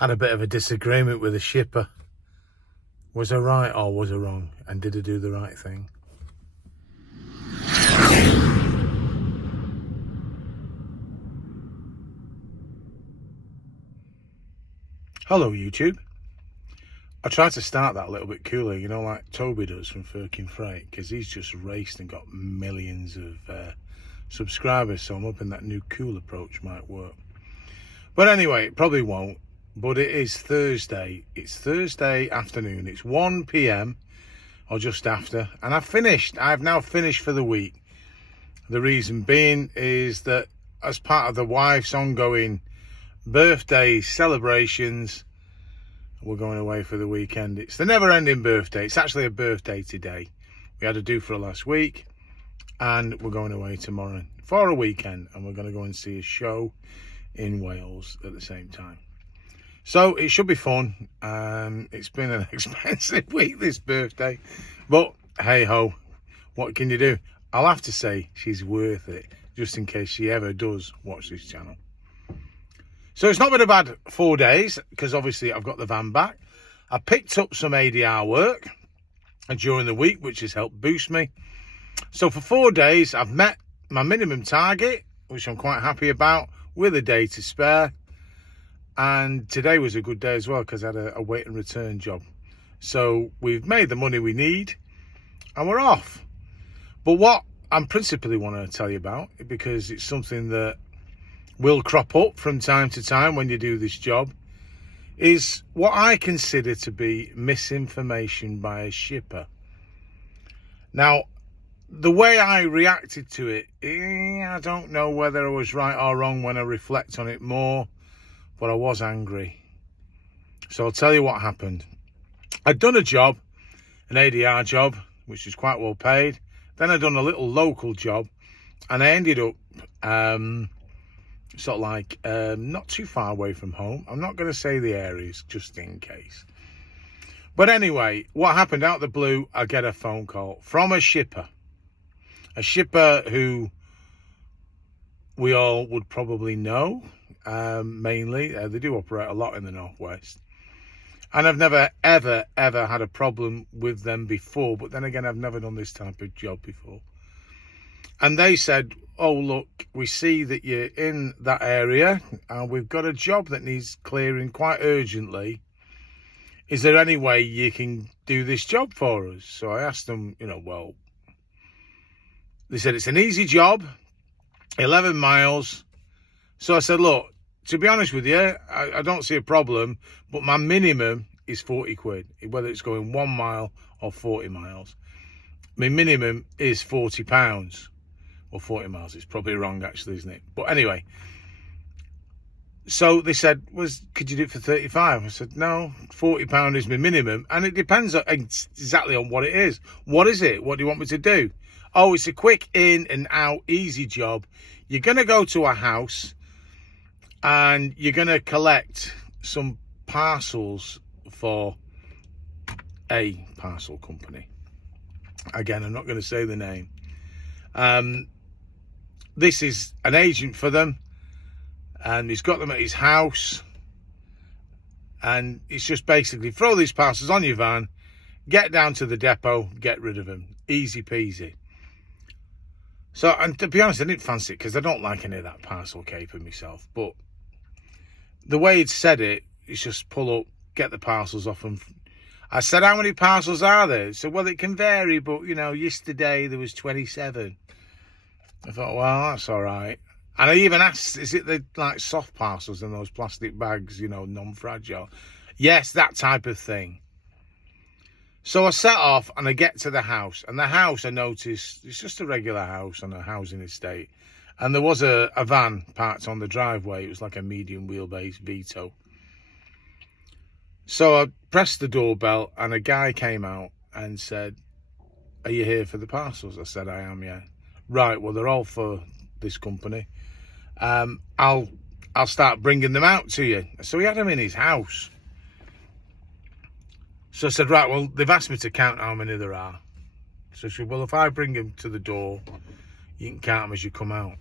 Had a bit of a disagreement with a shipper. Was I right or was I wrong? And did I do the right thing? Hello, YouTube. I tried to start that a little bit cooler, you know, like Toby does from Firkin Freight, because he's just raced and got millions of subscribers, so I'm hoping that new cool approach might work. But anyway, it probably won't. But it is Thursday. It's Thursday afternoon. It's 1 p.m. or just after. And I've finished. I've now finished for the week. The reason being is that as part of the wife's ongoing birthday celebrations, we're going away for the weekend. It's the never-ending birthday. It's actually a birthday today. We had a do for last week. And we're going away tomorrow for a weekend. And we're going to go and see a show in Wales at the same time. So it should be fun. It's been an expensive week, this birthday, but hey ho, what can you do? I'll have to say she's worth it, just in case she ever does watch this channel. So it's not been a bad 4 days, because obviously I've got the van back. I picked up some ADR work during the week, which has helped boost me. So for 4 days, I've met my minimum target, which I'm quite happy about, with a day to spare. And today was a good day as well, because I had a wait and return job. So we've made the money we need and we're off. But what I principally want to tell you about, because it's something that will crop up from time to time when you do this job, is what I consider to be misinformation by a shipper. Now, the way I reacted to it, I don't know whether I was right or wrong when I reflect on it more. But I was angry. So I'll tell you what happened. I'd done a job, an ADR job, which was quite well paid. Then I'd done a little local job, and I ended up sort of like not too far away from home. I'm not going to say the areas just in case. But anyway, what happened out of the blue, I get a phone call from a shipper who we all would probably know. Mainly they do operate a lot in the northwest, and I've never ever had a problem with them before. But then again, I've never done this type of job before. And they said, oh look, we see that you're in that area and we've got a job that needs clearing quite urgently. Is there any way you can do this job for us? So I asked them, well, they said it's an easy job, 11 miles. So I said, look, to be honest with you, I don't see a problem, but my minimum is 40 quid, whether it's going 1 mile or 40 miles. My minimum is £40. Well, 40 miles is probably wrong, actually, isn't it? But anyway, so they said, could you do it for 35? I said, no, £40 is my minimum, and it depends exactly on what it is. What is it? What do you want me to do? Oh, it's a quick in and out, easy job. You're going to go to a house and you're going to collect some parcels for a parcel company. Again, I'm not going to say the name. This is an agent for them, and he's got them at his house, and it's just basically throw these parcels on your van, get down to the depot, get rid of them. Easy peasy. So, and to be honest, I didn't fancy it because I don't like any of that parcel caper myself. But the way it's said it, it's just pull up, get the parcels off them. I said, how many parcels are there? So, well, it can vary, but, yesterday there was 27. I thought, well, that's all right. And I even asked, is it the, soft parcels in those plastic bags, non-fragile? Yes, that type of thing. So I set off and I get to the house, and the house, I noticed, it's just a regular house on a housing estate. And there was a van parked on the driveway. It was like a medium wheelbase Vito. So I pressed the doorbell and a guy came out and said, are you here for the parcels? I said, I am, yeah. Right, well, they're all for this company. I'll start bringing them out to you. So he had them in his house. So I said, right, well, they've asked me to count how many there are. So she said, well, if I bring them to the door, you can count them as you come out.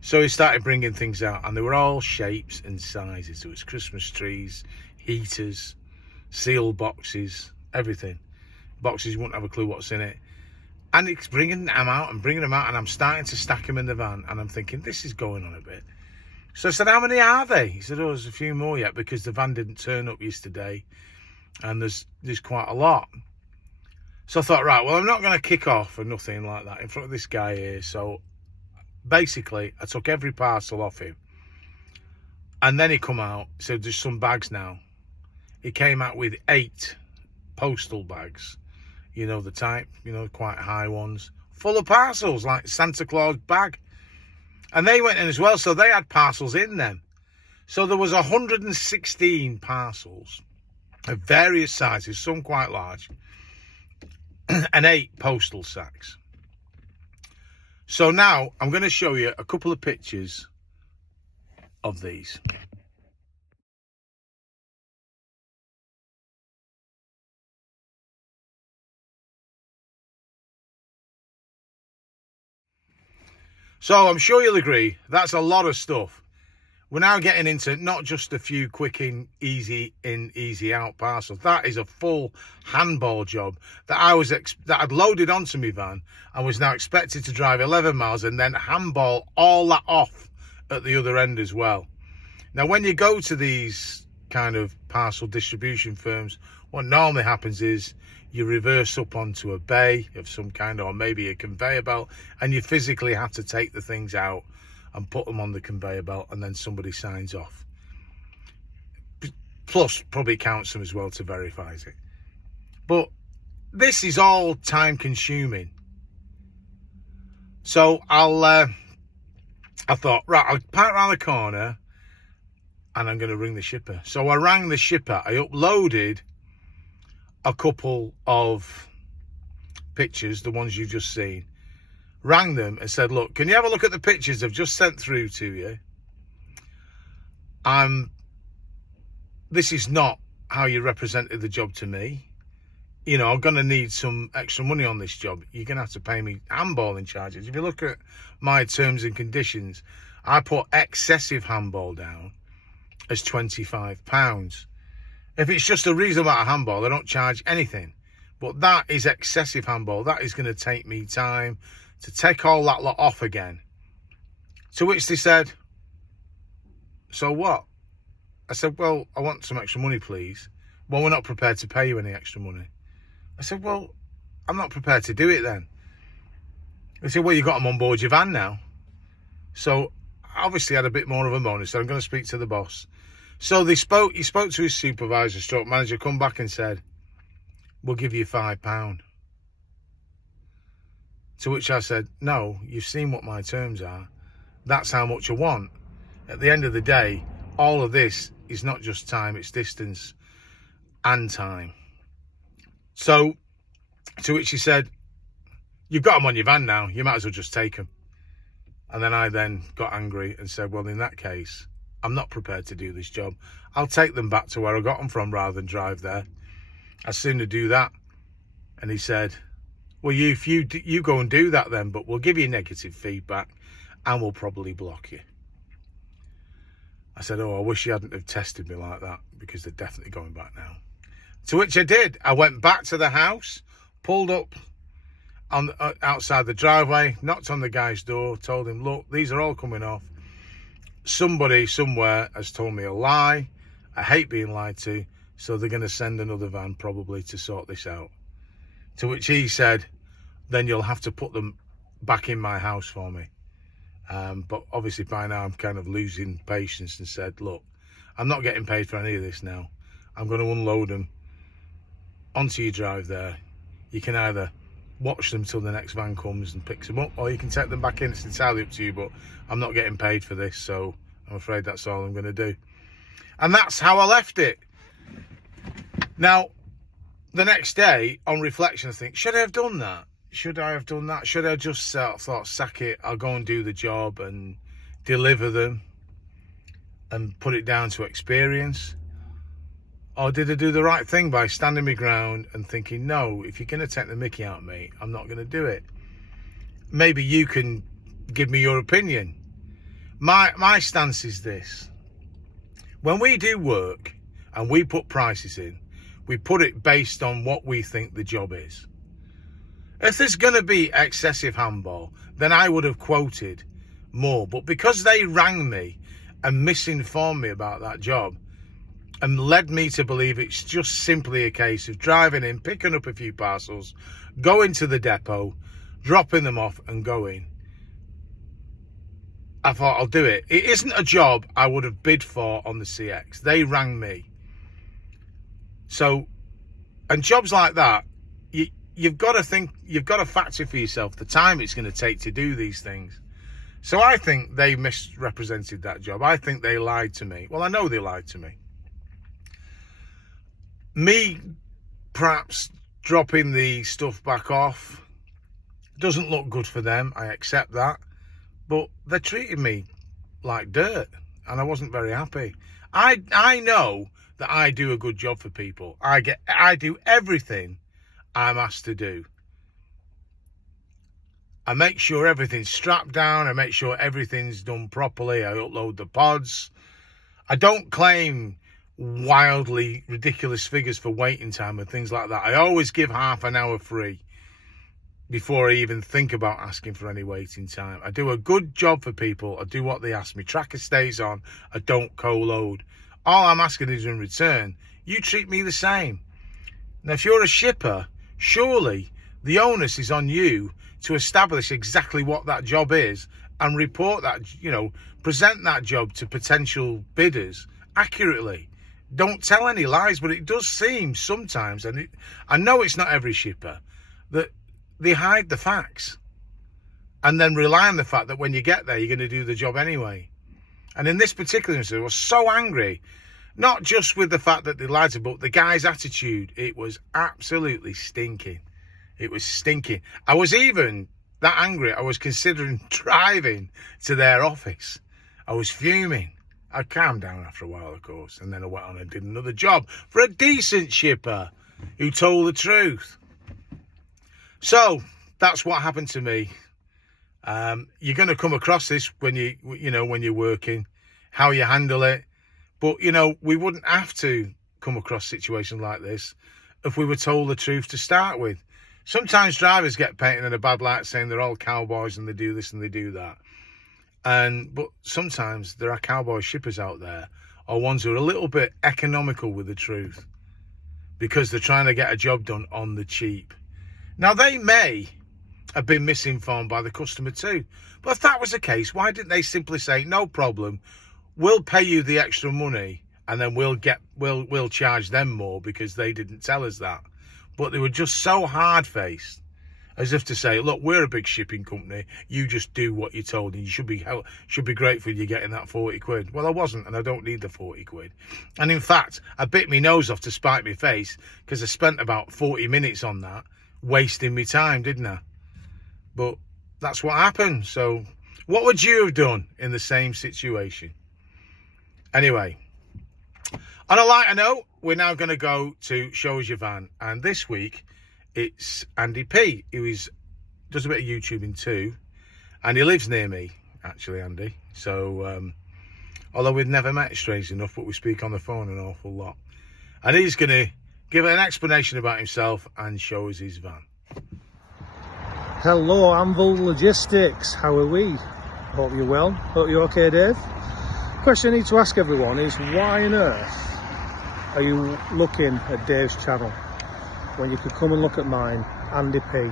So he started bringing things out, and they were all shapes and sizes. There was Christmas trees, heaters, sealed boxes, everything. Boxes you wouldn't have a clue what's in it. And it's bringing them out and bringing them out, and I'm starting to stack them in the van, and I'm thinking, this is going on a bit. So I said, how many are they? He said, oh, there's a few more yet, because the van didn't turn up yesterday, and there's quite a lot. So I thought, right, well, I'm not going to kick off or nothing like that in front of this guy here. So basically, I took every parcel off him. And then he come out, said, there's some bags now. He came out with 8 postal bags. You know, the type, you know, quite high ones. Full of parcels, like Santa Claus bag. And they went in as well, so they had parcels in them. So there was 116 parcels of various sizes, some quite large, and 8 postal sacks. So now I'm going to show you a couple of pictures of these. So I'm sure you'll agree, that's a lot of stuff. We're now getting into not just a few quick in, easy out parcels. That is a full handball job that I'd loaded onto my van and was now expected to drive 11 miles and then handball all that off at the other end as well. Now, when you go to these kind of parcel distribution firms, what normally happens is you reverse up onto a bay of some kind, or maybe a conveyor belt, and you physically have to take the things out and put them on the conveyor belt, and then somebody signs off. Plus, probably counts them as well to verify it. But this is all time consuming. So I thought, right, I'll park around the corner and I'm going to ring the shipper. So I rang the shipper. I uploaded a couple of pictures, the ones you've just seen. Rang them and said, look, can you have a look at the pictures I've just sent through to you? This is not how you represented the job to me. You know, I'm going to need some extra money on this job. You're going to have to pay me handballing charges. If you look at my terms and conditions, I put excessive handball down as £25. If it's just a reasonable amount of handball, I don't charge anything. But that is excessive handball. That is going to take me time to take all that lot off again. To which they said, so what? I said, well, I want some extra money, please. Well, we're not prepared to pay you any extra money. I said, well, I'm not prepared to do it then. They said, well, you got them on board your van now. So obviously had a bit more of a moan. So I'm going to speak to the boss. So he spoke to his supervisor, stroke manager, come back and said, we'll give you £5. To which I said, no, you've seen what my terms are. That's how much I want. At the end of the day, all of this is not just time, it's distance and time. So, to which he said, you've got them on your van now, you might as well just take them. And then I got angry and said, well, in that case, I'm not prepared to do this job. I'll take them back to where I got them from rather than drive there. I'd sooner do that. And he said, well, you go and do that then, but we'll give you negative feedback and we'll probably block you. I said, oh, I wish you hadn't have tested me like that, because they're definitely going back now. To which I did. I went back to the house, pulled up on outside the driveway, knocked on the guy's door, told him, look, these are all coming off. Somebody somewhere has told me a lie. I hate being lied to, so they're going to send another van probably to sort this out. To which he said, then you'll have to put them back in my house for me. But obviously by now I'm kind of losing patience and said, look, I'm not getting paid for any of this now. I'm going to unload them onto your drive there. You can either watch them till the next van comes and picks them up, or you can take them back in. It's entirely up to you, but I'm not getting paid for this, so I'm afraid that's all I'm going to do. And that's how I left it. Now, the next day, on reflection, I think, should I have done that? Should I have done that? Should I just thought, sack it, I'll go and do the job and deliver them and put it down to experience? Or did I do the right thing by standing my ground and thinking, no, if you're going to take the mickey out of me, I'm not going to do it? Maybe you can give me your opinion. My stance is this. When we do work and we put prices in, we put it based on what we think the job is. If there's going to be excessive handball, then I would have quoted more. But because they rang me and misinformed me about that job and led me to believe it's just simply a case of driving in, picking up a few parcels, going to the depot, dropping them off and going, I thought I'll do it. It isn't a job I would have bid for on the CX. They rang me. So, and jobs like that, you've got to think, you've got to factor for yourself the time it's going to take to do these things. So I think they misrepresented that job. I think they lied to me. Well, I know they lied to me. Me perhaps dropping the stuff back off doesn't look good for them. I accept that. But they treated me like dirt and I wasn't very happy. I know that I do a good job for people. I do everything I'm asked to do. I make sure everything's strapped down. I make sure everything's done properly. I upload the pods. I don't claim wildly ridiculous figures for waiting time and things like that. I always give half an hour free before I even think about asking for any waiting time. I do a good job for people. I do what they ask me. Tracker stays on. I don't co-load. All I'm asking is in return, you treat me the same. Now, if you're a shipper, surely the onus is on you to establish exactly what that job is and report that, present that job to potential bidders accurately. Don't tell any lies, but it does seem sometimes, and I know it's not every shipper, that they hide the facts and then rely on the fact that when you get there, you're going to do the job anyway. And in this particular instance, I was so angry, not just with the fact that they lied to me, but the guy's attitude. It was absolutely stinking. It was stinking. I was even that angry, I was considering driving to their office. I was fuming. I calmed down after a while, of course, and then I went on and did another job for a decent shipper who told the truth. So that's what happened to me. You're going to come across this when when you're working, how you handle it. But we wouldn't have to come across situations like this if we were told the truth to start with. Sometimes drivers get painted in a bad light, saying they're all cowboys and they do this and they do that. But sometimes there are cowboy shippers out there, or ones who are a little bit economical with the truth, because they're trying to get a job done on the cheap. Now, they may have been misinformed by the customer too. But if that was the case, why didn't they simply say, no problem, we'll pay you the extra money and then we'll charge them more because they didn't tell us that. But they were just so hard-faced, as if to say, look, we're a big shipping company. You just do what you're told and you should be grateful you're getting that 40 quid. Well, I wasn't, and I don't need the 40 quid. And in fact, I bit my nose off to spite my face because I spent about 40 minutes on that, wasting my time, didn't I? But that's what happened. So what would you have done in the same situation? Anyway, on a lighter note, we're now going to go to Show Us Your Van. And this week, it's Andy P, who does a bit of YouTubing too. And he lives near me, actually, Andy. So, although we've never met, strange enough, but we speak on the phone an awful lot. And he's going to give an explanation about himself and show us his van. Hello, Anvil Logistics. How are we? Hope you're well. Hope you're okay, Dave. Question I need to ask everyone is, why on earth are you looking at Dave's channel when you could come and look at mine, Andy P?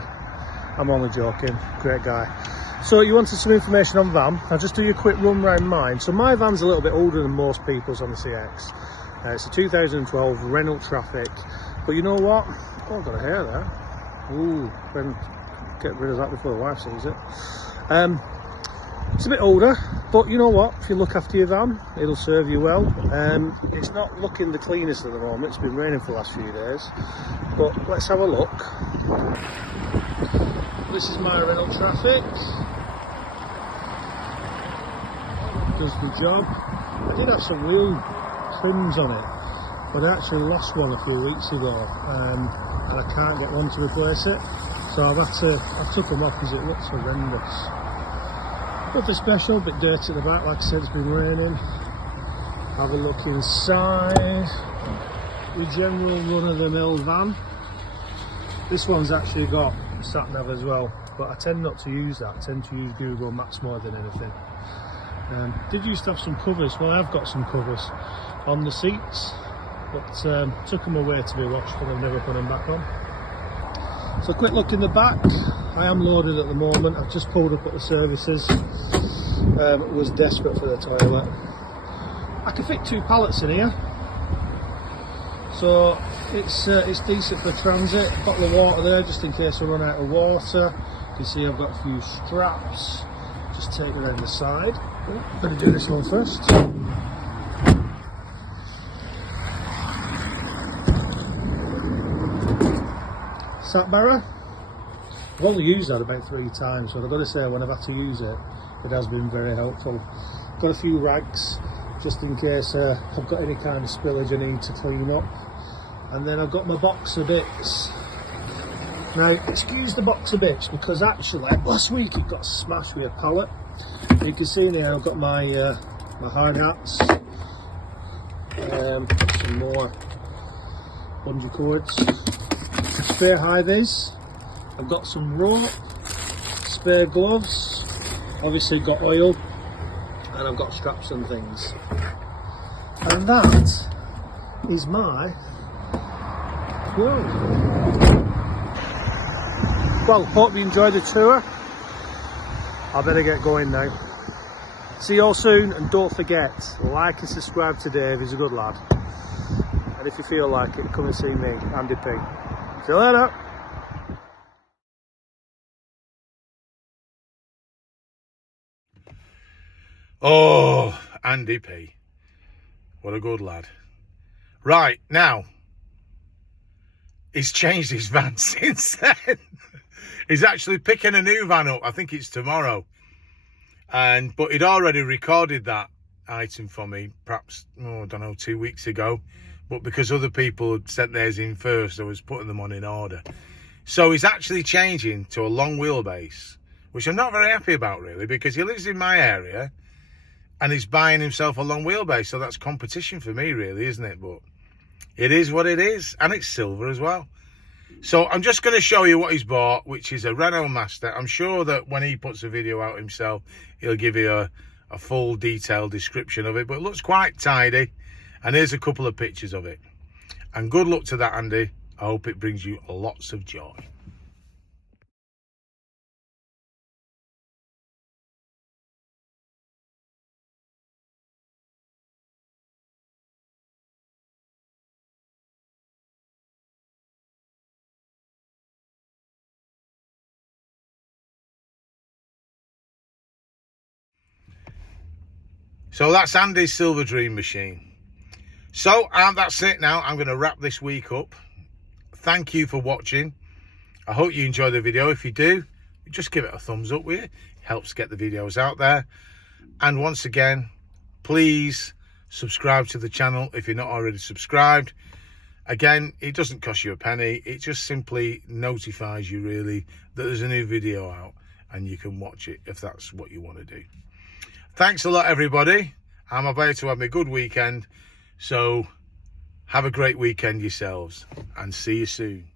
I'm only joking, great guy. So you wanted some information on van. I'll just do you a quick run round mine. So my van's a little bit older than most people's on the CX. It's a 2012 Renault Traffic. But you know what? Oh, I've got a hair there. Ooh, get rid of that before the wife sees it. It's a bit older, but you know what? If you look after your van, it'll serve you well. It's not looking the cleanest at the moment. It's been raining for the last few days. But let's have a look. This is my Renault Traffic. Does the job. I did have some wheel trims on it, but I actually lost one a few weeks ago, and I can't get one to replace it. So I've took them off because it looks horrendous. Nothing special, a bit dirty at the back, like I said, it's been raining. Have a look inside. The general run-of-the-mill van. This one's actually got sat nav as well, but I tend not to use that. I tend to use Google Maps more than anything. Did used to have some covers. Well, I've got some covers on the seats, but took them away to be washed and I've never put them back on. So a quick look in the back. I am loaded at the moment. I've just pulled up at the services. Was desperate for the toilet. I can fit 2 pallets in here, so it's decent for transit. Bottle of water there just in case I run out of water. You can see I've got a few straps. Just take it around the side. Better do this one first. Sat barra. I've only used that about 3 times, so I've got to say when I've had to use it, it has been very helpful. Got a few rags just in case I've got any kind of spillage I need to clean up. And then I've got my boxer bits. Now, excuse the boxer bits because actually last week it got smashed with a pallet. You can see now I've got my my hard hats, some more bungee cords, spare high vis. I've got some rope, spare gloves, obviously got oil, and I've got straps and things. And that is my world. Well, hope you enjoyed the tour. I better get going now. See you all soon, and don't forget, like and subscribe to Dave, he's a good lad. And if you feel like it, come and see me, Andy P. See you later. Oh, Andy P. What a good lad. Right, now, he's changed his van since then. He's actually picking a new van up. I think it's tomorrow. But he'd already recorded that item for me, perhaps, I don't know, 2 weeks ago. But because other people had sent theirs in first, I was putting them on in order. So he's actually changing to a long wheelbase, which I'm not very happy about, really, because he lives in my area and he's buying himself a long wheelbase. So that's competition for me, really, isn't it? But it is what it is. And it's silver as well. So I'm just going to show you what he's bought, which is a Renault Master. I'm sure that when he puts a video out himself, he'll give you a full detailed description of it. But it looks quite tidy. And here's a couple of pictures of it. And good luck to that, Andy. I hope it brings you lots of joy. So that's Andy's Silver Dream machine. So that's it now. I'm going to wrap this week up. Thank you for watching. I hope you enjoyed the video. If you do, just give it a thumbs up with it. It helps get the videos out there. And once again, please subscribe to the channel if you're not already subscribed. Again, it doesn't cost you a penny. It just simply notifies you really that there's a new video out and you can watch it if that's what you want to do. Thanks a lot, everybody. I'm about to have a good weekend. So have a great weekend yourselves and see you soon.